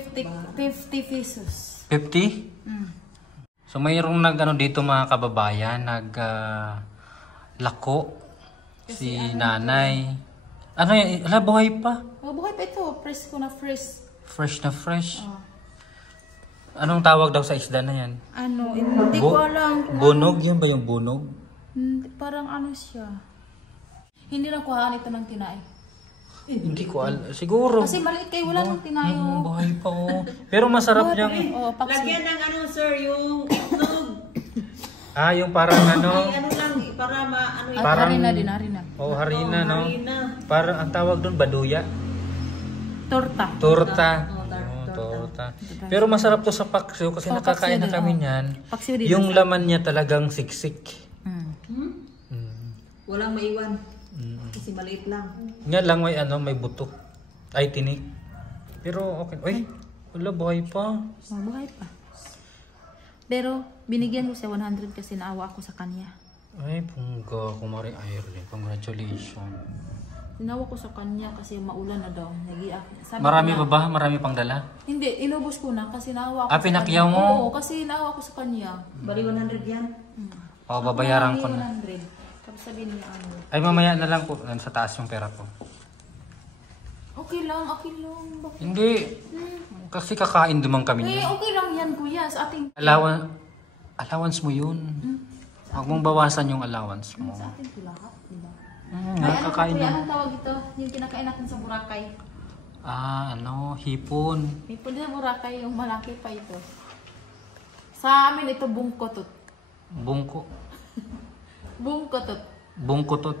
50 pesos. 50? So mayroong nag-ano dito mga kababayan, lako si nanay. Ano yan? Ala, buhay pa? Oh, buhay pa ito. Fresh ko na fresh. Fresh na fresh. Anong tawag daw sa isda na yan? Ano, hindi ko alam. Bunog? Yan ba yung bunog? Parang ano siya. Hindi na kuhaan ito ng tinay. Hindi ko alam. Siguro. Kasi maliit kayo, wala nang tinay. Buhay pa oh. Pero masarap niyang. Lagyan ng ano sir, yung itlog. Yung parang ano. Ay, ano lang, para ano yung... Parang, harina din, harina. Oh, harina no. Parang ang tawag doon, baduya. Torta. Torta. Torta. Pero masarap to sa paksiw kasi nakakain na kami niyan. Yung laman niya talagang siksik. Walang maiwan. Kasi maliit lang. Nga lang may ano, may buto. Ay, tinik. Pero okay. Uy, wala, buhay pa. Buhay pa. Pero binigyan ko siya 100 kasi naawa ako sa kanya. Ay, pungga. Kumari Irene. Congratulations. Tinawa ko sa kanya kasi maulan na daw. Marami pa ba? Marami pang dala? Hindi, inubos ko na kasi naawa ko. Pinakyaw mo? Oo, kasi naawa ko sa kanya. Bali 100 yan? Babayaran ko na. 100. Tapos sabihin niya ano. Ay, mamaya na lang po. Sa taas yung pera ko. Okay lang, okay lang. Bakit? Hindi. Kasi kakain dumang kami niya. Okay lang yan, kuya. Sa ating... Allowance mo yun. Huwag mong bawasan yung allowance mo. Sa ating lahat, diba? Kakain na. Anong tawag ito? Yung kinakain natin sa Boracay. Hipon. Hipon din sa Boracay, yung malaki pa ito. Sa amin ito bungkotot. Bungko. Bungkotot. Bungkotot.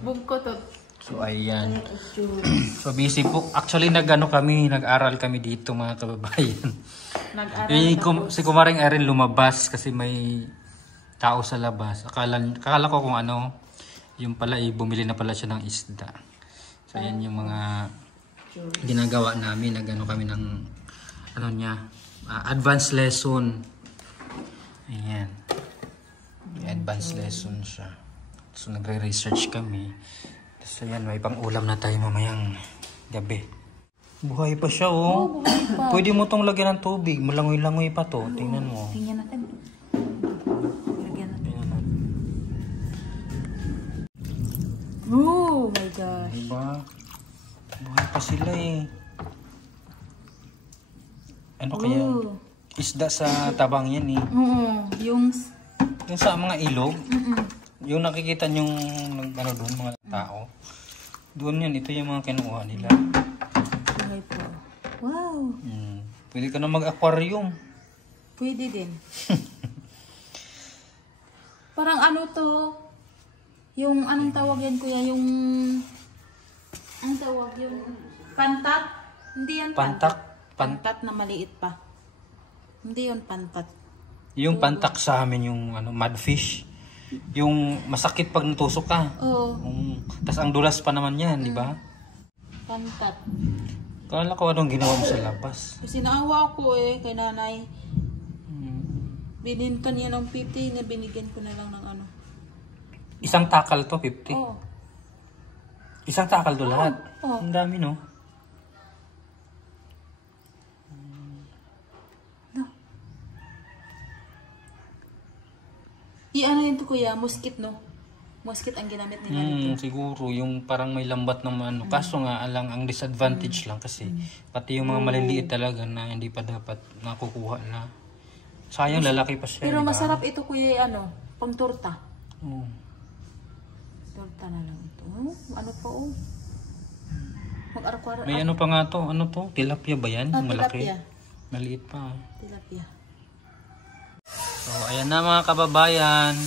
Bungkotot. So ayan. So busy po. Actually nag-aral kami dito mga kababayan. Si Kumaring Erin lumabas kasi may tao sa labas. Akala ko kung ano, yung pala bumili na pala siya ng isda. So ayan yung mga ginagawa namin. Nag-ano kami ng advanced lesson. Ayan. Advanced lesson siya. So nagre-research kami. So yan, may pang-ulam na tayo mamayang gabi. Buhay pa siya oh. Buhay pa. Pwede mo tong lagyan ng tubig. Malangoy-langoy pa to. Tingnan mo. Tingnan natin. Lagyan natin. Oh my gosh. Diba? Buhay pa sila eh. Ano kaya? Isda sa tabang yan eh. Yung sa mga ilog. Yung nakikita yung doon mga tao. Doon yan. Ito yung mga kinuha nila. buhay po. Wow. Pwede ka na mag-aquarium. Pwede din. Parang ano to? Yung anong tawag yan kuya? Yung anong tawag? Yung pantat? Hindi yan Pantak? Pantat na maliit pa. Hindi yun pantat. Yung pantak sa amin yung mudfish. Yung masakit pag natusok ka. Oo. Tapos ang dulas pa naman yan, di ba? Pantat. Kala ko anong ginawa mo sa labas. Kasi naawa ko kay nanay. Binintan niya ng 50 na binigyan ko na lang ng ano. Isang takal to, 50? Oo. Isang takal to lahat? Oo. Ang dami, no? Ano yun to kuya? Muskit, no? Muskit ang ginamit nila dito. Siguro, yung parang may lambat ng Kaso nga, ang disadvantage lang kasi pati yung mga maliliit talaga na hindi pa dapat nakukuha na. Sayang, lalaki pa siya. Pero masarap ito kuya, pang torta. Torta na lang ito. Ano pa Mag-arakwara. May ano pa nga to? Ano to? Tilapia ba yan? Malaki. Tilapia. Maliit pa. Tilapia. So, ayan na mga kababayan.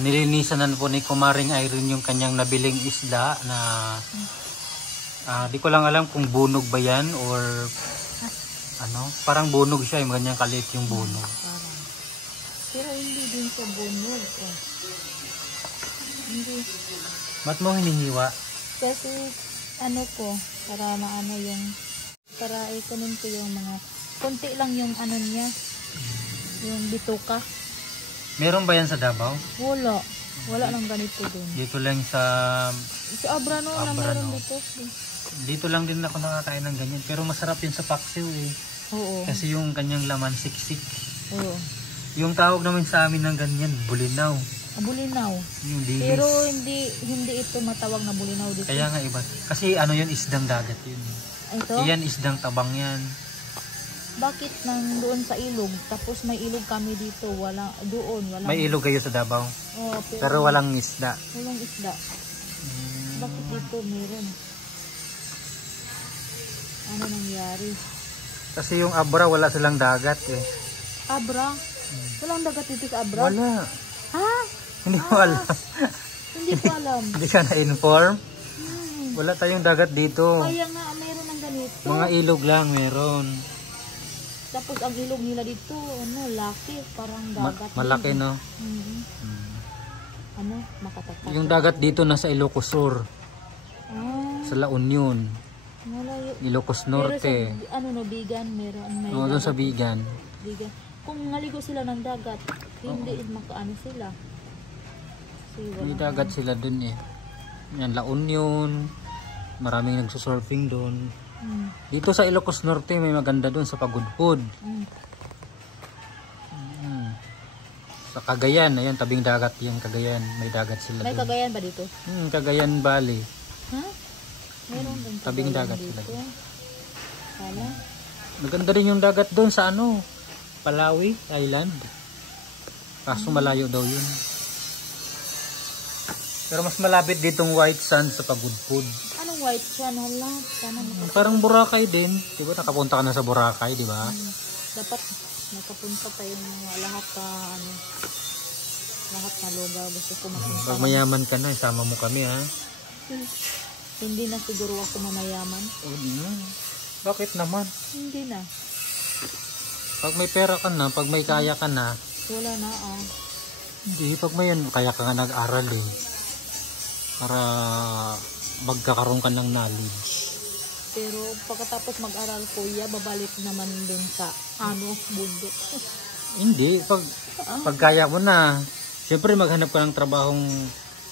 Nilinisan na po ni Kumaring Irene yung kanyang nabiling isda na di ko lang alam kung bunog ba yan or parang bunog siya, yung ganyang kaliit yung bunog. Pero hindi din sa bunog. Hindi. Ba't mo hinihiwa? Kasi para ikunin ko yung mga konti lang yung niya. Yung bituka. Meron ba yan sa Davao? Wala lang ganito dun. Dito lang sa Sa Abrano na meron dito. Dito lang din ako nakakain ng ganyan. Pero masarap yun sa paksiw eh. Oo. Kasi yung kanyang laman, siksik. Oo. Yung tawag namin sa amin ng ganyan, bulinaw. Bulinaw. Yung dilis. Pero hindi ito matawag na bulinaw dito. Kaya nga iba. Kasi ano yun, isdang dagat yun. Ito? Iyan, isdang tabang yan. Bakit nang doon sa ilog? Tapos may ilog kami dito. Wala, doon. Walang, May ilog kayo sa Davao. Oh, Pero walang isda. walang isda. Bakit dito meron? Ano nangyari? Kasi yung Abra, wala silang dagat eh. Abra? Walang dagat dito sa Abra? Wala. Ha? Hindi ko alam. Hindi ko alam. Hindi ka na-inform? Wala tayong dagat dito. Kaya nga, meron ng ganito. Mga ilog lang meron. Tapos ang ilog nila dito, ano, laki. Parang dagat. Malaki no? Mhm. Ano, makatatak. Yung dagat dito nasa Ilocos Sur. Ah, Sa La Union. malayo. Ilocos Pero Norte. sa, ano no, Bigan, meron. May Oo, doon sa dagat. Bigan. Bigan. Kung naligo sila ng dagat, hindi makaano sila. Kasi May wala. dagat sila dun eh. Yan, La Union. Maraming nagsusurfing dun. Mm. Dito sa Ilocos Norte may maganda dun sa Pagudpud. Mm. Sa Cagayan, ayan, tabing dagat yung Cagayan. May dagat sila May dun. Cagayan ba dito? Cagayan Valley. Ha? Meron din Tabing Cagayan dagat dito. sila dun. Kala? Maganda rin yung dagat dun sa ano, Palawi Island. Kaso malayo daw yun. Pero mas malapit ditong White Sands sa Pagudpud. Anong white swan? Hala, sana Parang Boracay din. Di ba nakapunta ka na sa Boracay, di ba? dapat nakapunta tayong mga lahat na ano, lahat na lugar gusto ko mapunta. Pag mayaman ka na, isama mo kami ha. Hindi na siguro ako mamayaman. Bakit naman? Hindi na. Pag may pera ka na, pag may kaya ka na, Wala na hindi, pag may yan, kaya ka nga nag-aral eh. Para magkakaroon ka ng knowledge. Pero pagkatapos mag-aral kuya, babalik naman din sa ano, bundok. Hindi, pag kaya mo na, syempre maghanap ka ng trabahong,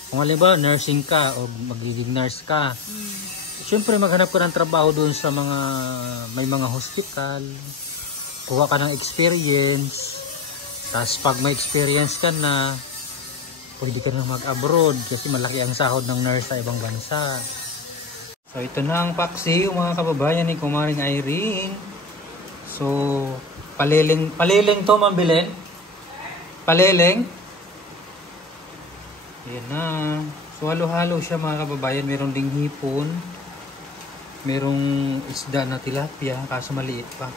kung halimbawa nursing ka o magiging nurse ka, syempre maghanap ka ng trabaho doon sa mga, may mga hospital, kuha ka ng experience, tapos pag may experience ka na, pwede ka na mag-abroad kasi malaki ang sahod ng nurse sa ibang bansa. So ito na ang paksiw mga kababayan ni Kumaring Irene. So paliling to mabilin. Paliling. Ayan na. So halo-halo siya mga kababayan. Meron ding hipon. Merong isda na tilapia kaso maliit pa.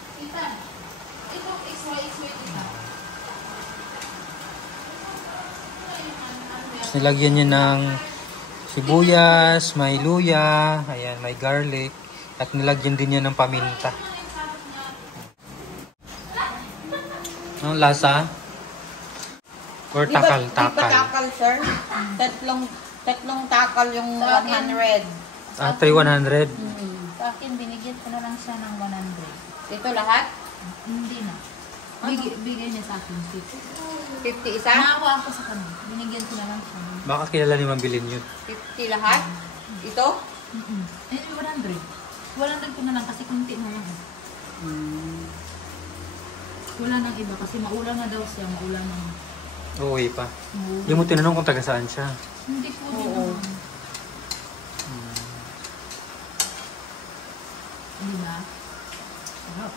Nilagyan niya ng sibuyas, may luya, ayan, may garlic, at nilagyan din niya ng paminta. Anong lasa? Or takal? Di ba Takal. takal, sir? Tatlong takal yung 100. Ah, 3,100. Sa akin, binigyan ko na lang siya ng 100. Ito lahat? Hindi na. Bigay niya sa akin 50. 50 isa? Naawa ako sa kanya. Binigyan ko na lang siya. Baka kilala ni Mambilin yun. 50 lahat? Ito? Eh, 100. 100 ko na lang kasi kunti na lang. Wala nang iba kasi maulan na daw siya. Maulan na. Oo, pa. Hindi mo tinanong kung taga saan siya. Hindi po din. Hindi ba? Sarap.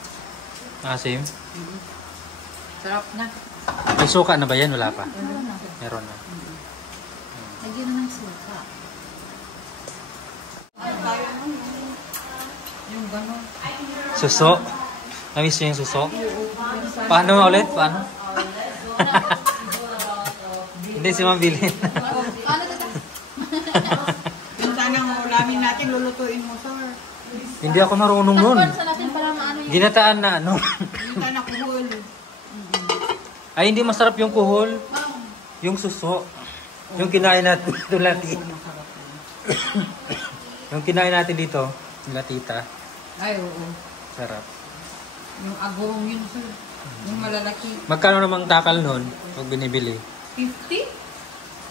Asim? Sarap na. May suka na ba yan? Wala pa. Meron na. Meron na. Lagyan na ng suka. Yung gano'n. Suso? Namiss niyo yung suso? Paano nga ulit? Paano? Hindi si Mambilin. Yung sanang ulamin natin, lulutuin mo, sir. Hindi ako marunong nun. Sa natin para maano yan. Ginataan na ano. Yung sana kuhul. Ay, hindi masarap yung kuhol. Yung suso. Yung kinain natin dito lati. Yung kinain natin dito, nila tita. Ay, oo. Sarap. Yung agong yun, sir. Yung malalaki. Magkano namang takal nun pag binibili? 50?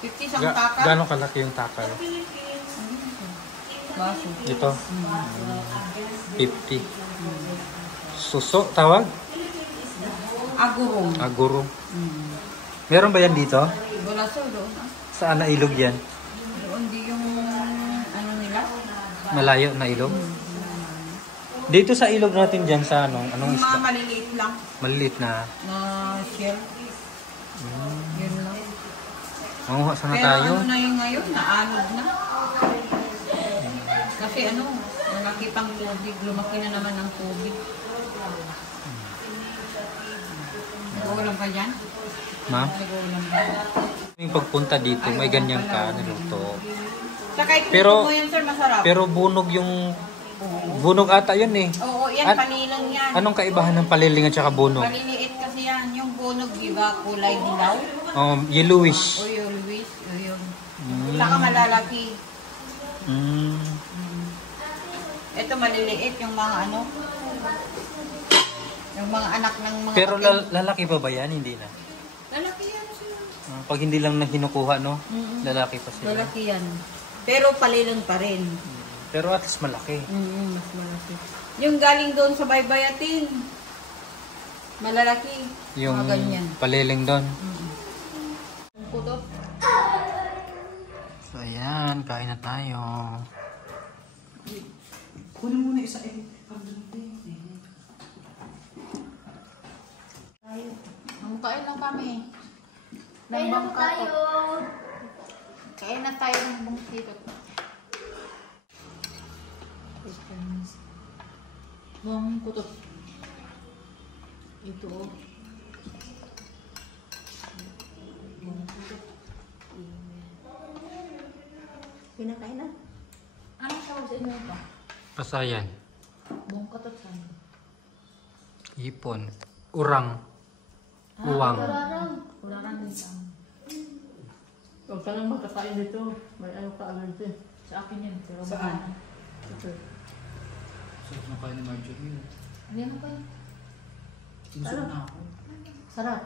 50 isang takal? Gano'ng kalaki yung takal? Baso. Ito. 50. Suso tawag? Agurong. Aguro. Meron ba yan dito? Wala sir, doon. Saan na ilog yan? Doon di yung ano nila. Malayo na ilog? Dito sa ilog natin dyan sa anong Yung mga isda? maliliit lang Maliliit na. na shell. Yun lang. Manguha sana Pero tayo. ano na yung ngayon, naanod na. Kasi ano, malaki pang tubig, lumaki na naman ang tubig. Nag-uulam ka dyan? Ma? Nag-uulam ka. Yung pagpunta dito, may ganyan ka niluto. Sa kahit Pero- mo yan sir, masarap. Pero bunog yung... Bunog ata yun eh. Oo, yan, At- panilang yan. Anong kaibahan ng paliling at saka bunog? Maliliit kasi yan. Yung bunog, di ba, kulay dilaw? Yellowish. O yung Luis, o yung... Mm. Saka malalaki. Mm. Ito maliliit, yung mga ano. Yung mga anak ng mga... Pero kapatid. lalaki pa ba yan? Hindi na. Lalaki yan sila. Pag hindi lang na kinukuha, no? Mm-mm. Lalaki pa sila. Lalaki yan. Pero palilang pa rin. Pero at least malaki. Mas malaki. Yung galing doon sa baybayatin. Malalaki. Yung Mga ganyan. paliling doon. Yung kutot. So ayan, kain na tayo. Kunin mo na isa eh. Kain lang kami. Kain na po tayo. Kain na tayo ng bungkito. Bang kutot. Ito. Pinakain na. Anong tawag sa inyo ito? Pasayan. Bang kutot sa inyo. Ipon. Urang. Uwang. Wala lang din sa amin. Huwag ka nang magkakain dito. May ano ka allergy. Sa akin yun. Pero Saan? Ito. Sarap na kain ni Marjorie. Ano yan pa yun? Tinusok na ako. Sarap.